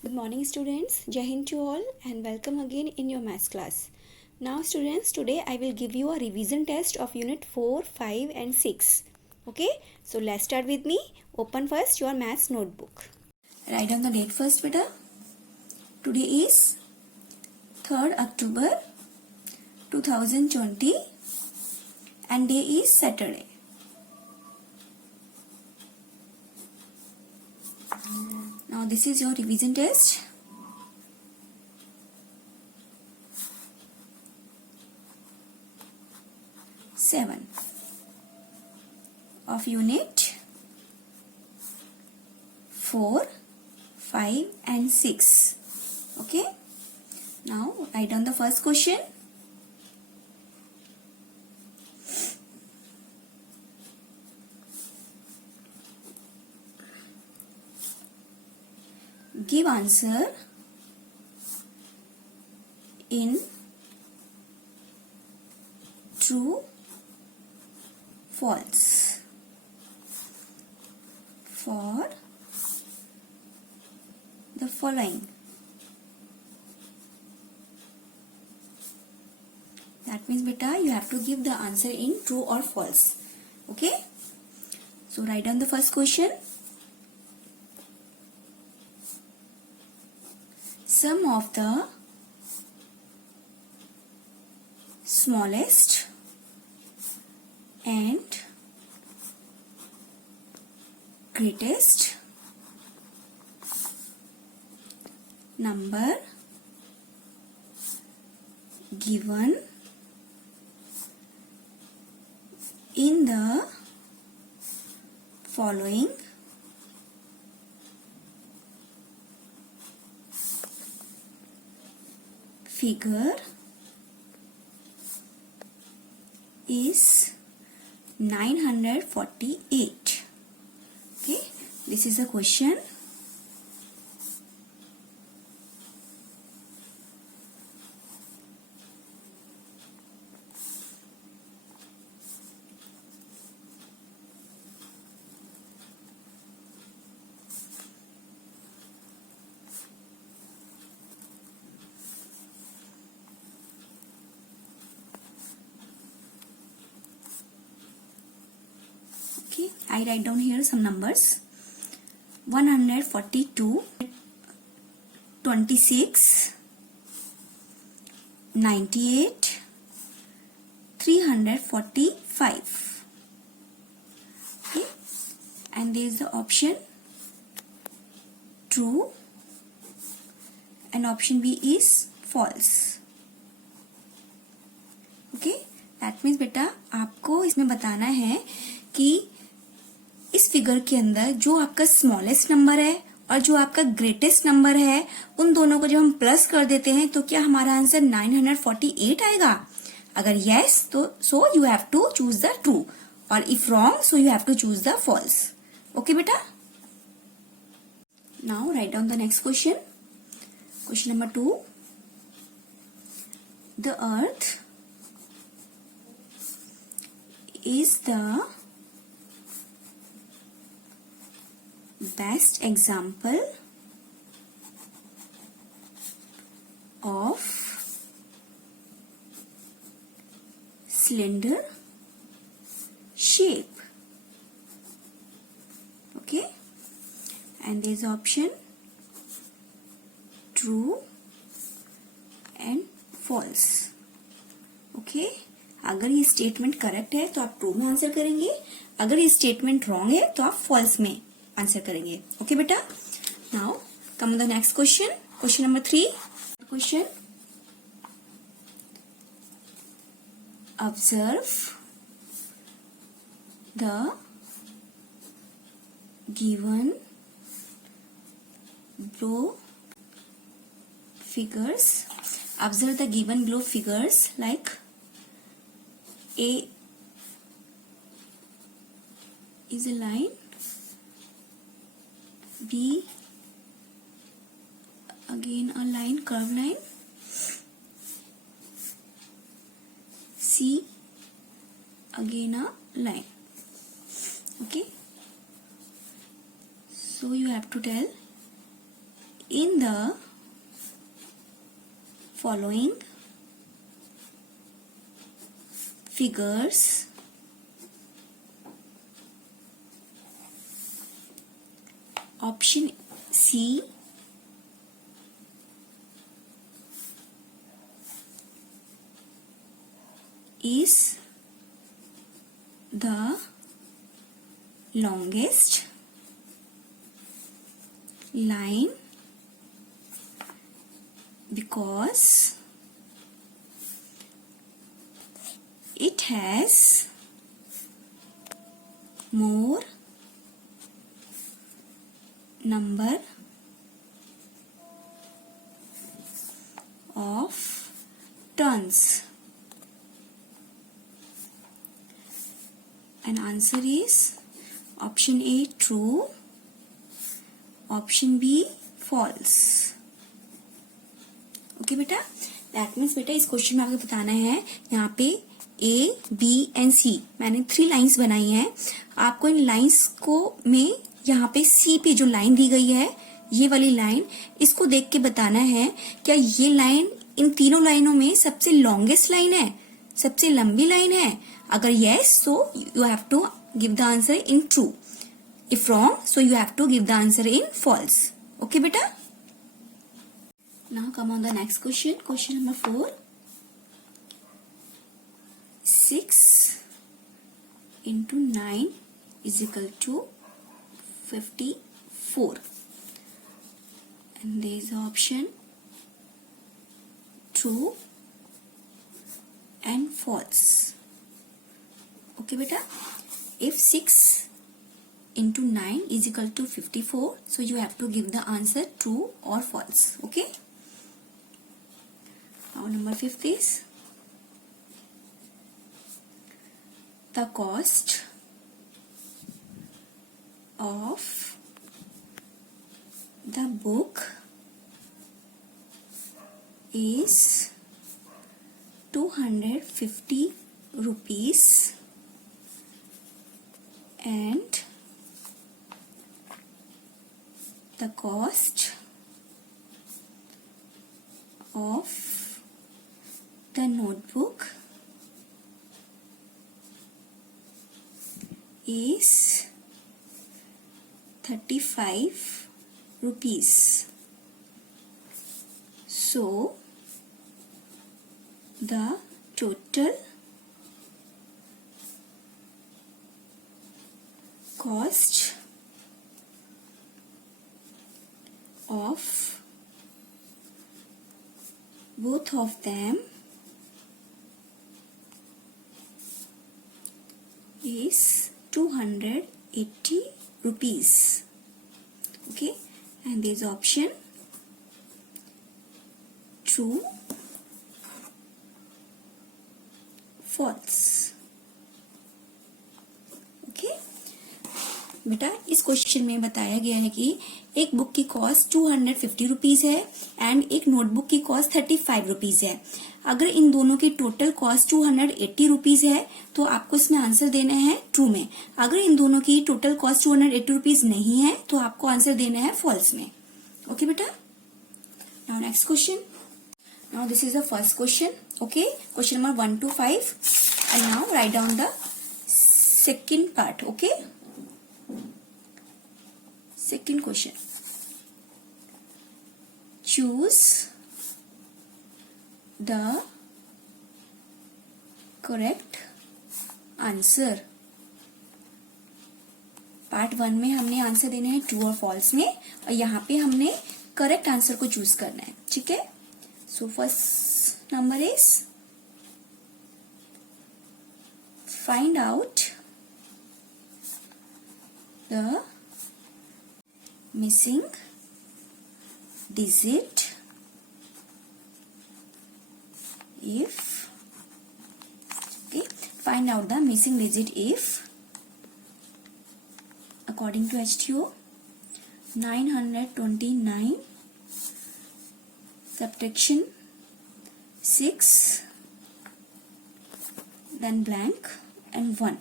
Good morning students, Jai Hind to all and welcome again in your maths class. Now students, today I will give you a revision test of unit 4, 5 and 6. Okay, so let's start with me. Open first your maths notebook. Write down the date first beta. Today is 3rd October 2020 and day is Saturday. Now this is your revision test. Seven of unit 4, 5 and 6. Okay. Now write down the first question. Give answer in true, false for the following. That means beta you have to give the answer in true or false. Okay. So write down the first question. Sum of the smallest and greatest number given in the following figure is 948. Okay, this is a question. Okay, I write down here some numbers. 142, 26, 98, 345. Okay, and there is the option true and option B is false. Okay, that means बेटा आपको इसमें बताना है कि इस फिगर के अंदर जो आपका स्मॉलेस्ट नंबर है और जो आपका ग्रेटेस्ट नंबर है उन दोनों को जब हम प्लस कर देते हैं तो क्या हमारा आंसर 948 आएगा. अगर यस तो so you have to choose the true और if wrong so you have to choose the false. Okay बेटा. Now write down the next question. Question number 2. The earth is the best example of cylinder shape. Okay, and there is option true and false. Okay, अगर ये statement correct है तो आप ट्रू में आंसर करेंगे, अगर ये स्टेटमेंट रॉन्ग है तो आप फॉल्स में आंसर करेंगे. ओके बेटा. Now come the next question. Question number 3. Question observe the given below figures. Observe the given below figures like A is a line, B again a line, curved line, C again a line. Okay, so you have to tell In the following figures, option C is the longest line because it has more number of turns. And answer is option A true, option B false. Okay बेटा, that means बेटा इस क्वेश्चन में आपको बताना है, यहाँ पे A, B and C मैंने 3 लाइंस बनाई हैं। आपको इन लाइंस को में यहाँ पे C पे जो लाइन दी गई है, ये वाली लाइन, इसको देख के बताना है क्या ये लाइन इन तीनों लाइनों में सबसे लॉन्गेस्ट लाइन है, सबसे लंबी लाइन है। अगर yes, so you have to give the answer in true. If wrong, so you have to give the answer in false. Okay बेटा, now come on the next question. Question number 4. 6 into 9 is equal to 54. And there is option true and false. Okay beta. If 6 into 9 is equal to 54, so you have to give the answer true or false. Okay. Now number 5 is the cost of the book is 250 rupees and the cost of the notebook is 35 rupees. So the total cost of both of them is 280 rupees. Okay, and there is option true, false. Okay, बेटा इस क्वेश्चन में बताया गया है कि एक बुक की कॉस्ट 250 रुपीज है एंड एक नोटबुक की कॉस्ट 35 रुपीज है। अगर इन दोनों की टोटल कॉस्ट 280 रुपीज है तो आपको इसमें आंसर देना है ट्रू में। अगर इन दोनों की टोटल कॉस्ट 280 रुपीज नहीं है तो आपको आंसर देना है फॉल्स में। ओके बेटा, now next question. Now this is the first question. Okay, question number 1 to 5 and now write down the second part. Okay, second question. Choose the correct answer. Part 1 में हमने आंसर देना है ट्रू और फॉल्स में, और यहाँ पे हमने करेक्ट आंसर को चूज करना है। ठीक है, so first number is find out the missing digit if, okay, find out the missing digit if according to HTO 929 subtraction 6 then blank and 1.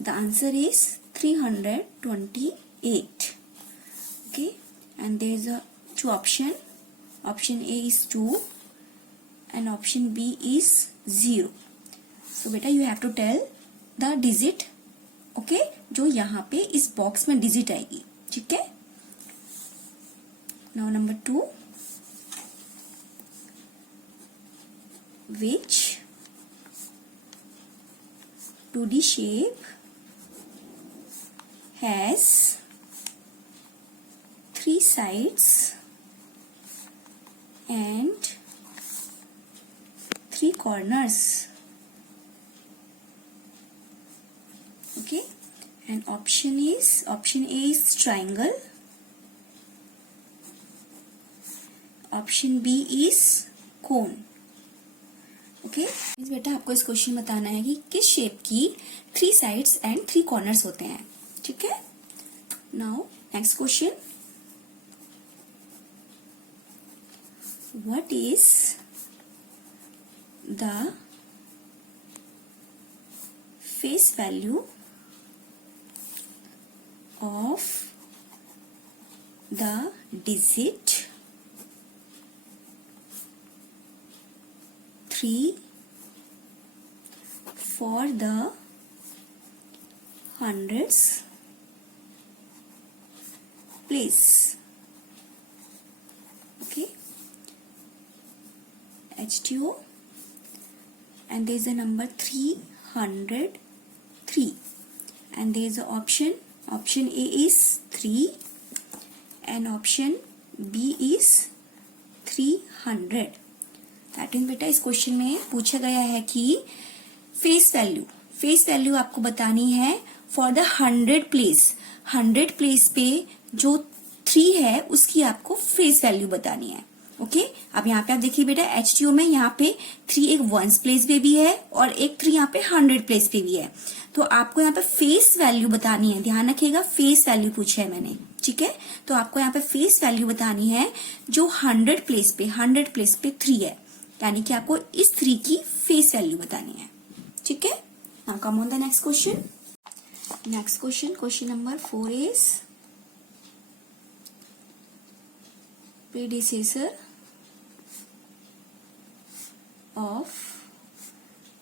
The answer is 328. Okay, and there is a two option. Option A is 2 and option B is 0. So बेटा you have to tell the digit. Okay, जो यहाँ पे इस बॉक्स में डिजिट आएगी. ठीक है. Now number 2, which 2D shape has 3 sides and 3 corners. Okay, and option A is triangle. Option B is cone. Okay बेटा आपको इस क्वेश्चन में बताना है कि किस शेप की 3 साइड्स एंड 3 कॉर्नर्स होते हैं. ठीक है. Now next question. What is the face value of the digit 3 for the hundreds place. Okay, H2O, and there is a number 303, and there is a option A is 3 and option B is 300. That means बेटा इस क्वेश्चन में पूछा गया है कि face value आपको बतानी है फॉर द 100 प्लेस पे जो 3 है उसकी आपको फेस वैल्यू बतानी है. ओके, अब यहाँ पे आप देखिए बेटा H2O में यहाँ पे 3 एक 1s प्लेस पे भी है और एक 3 यहाँ पे 100 प्लेस पे भी है. तो आपको यहाँ पे फेस वैल्यू बतानी है. ध्यान रखिएगा, फेस वैल्यू पूछा है मैंने. ठीक है, तो आपको यहाँ पे फेस वैल्यू बतानी है जो 100 प्लेस पे 3 है, यानी कि आपको इस 3 की फेस वैल्यू बतानी है. ठीक है. Now come on the next question. Question number 4 is predecessor of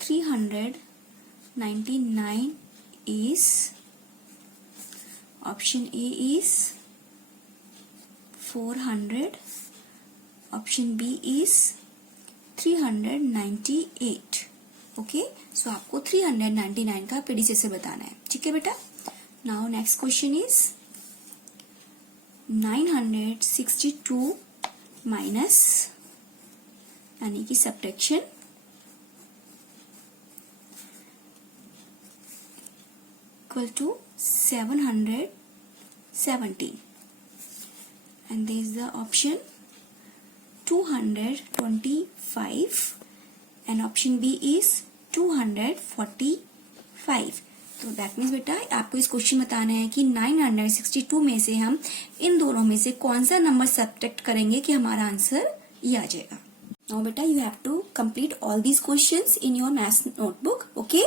399 is option A is 400, option B is 398. Okay, so आपको 399 का प्रेडिसेसर बताना है. ठीक है बेटा. Now next question is 962 minus यानी कि subtraction equal to 717, and there is the option 225 and option B is 245. तो दैट मीन्स बेटा आपको इस क्वेश्चन बताना है कि 962 में से हम इन दोनों में से कौन सा नंबर सब्ट्रैक्ट करेंगे कि हमारा आंसर ये आ जाएगा. नाउ बेटा you have to complete all these questions in your maths notebook. Okay,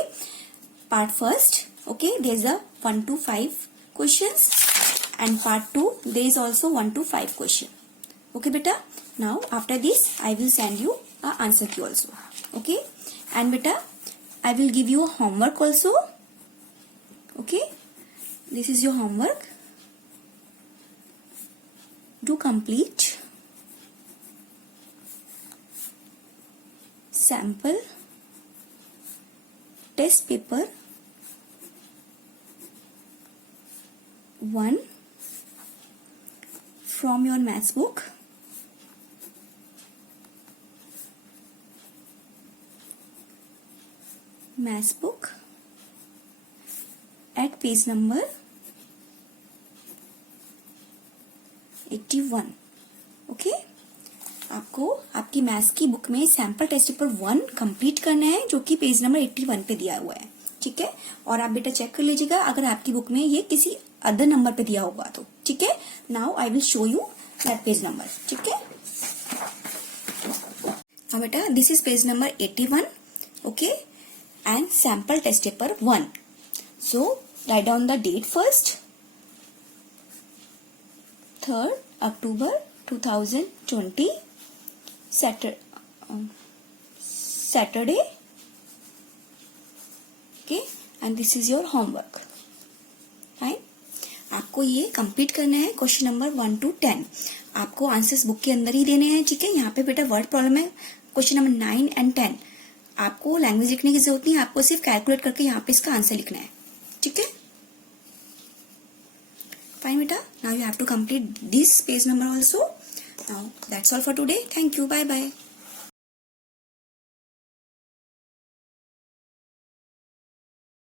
part first. Okay, there is a 1 to 5 questions and part 2 there is also 1 to 5 question. Okay बेटा. Now after this I will send you a answer key also. Okay, and beta I will give you a homework also. Okay, this is your homework. Do complete sample test paper 1 from your maths book. Maths book at page number 81. ओके, आपको आपकी मैथ्स की बुक में sample test paper 1 कंप्लीट करना है जो कि page number 81 पे दिया हुआ है. ठीक है, और आप बेटा चेक कर लीजिएगा अगर आपकी बुक में ये किसी अदर नंबर पे दिया होगा तो. ठीक है. Now I will show you that page number. ठीक है. now beta this is page number 81. Okay, and sample test paper 1. So write down the date first, 3rd October 2020 Saturday. Okay, and this is your homework. Fine. आपको ये कंप्लीट करना है question number 1 to 10. आपको answers book के अंदर ही देने हैं. ठीक है, यहाँ पे बेटा वर्ड प्रॉब्लम है क्वेश्चन नंबर 9 and 10. आपको लैंग्वेज लिखने की जरूरत नहीं है, आपको सिर्फ कैलकुलेट करके यहाँ पे इसका आंसर लिखना है. ठीक है, फाइन बेटा. Now you have to complete this page number also. Now that's all for today. Thank you. Bye bye.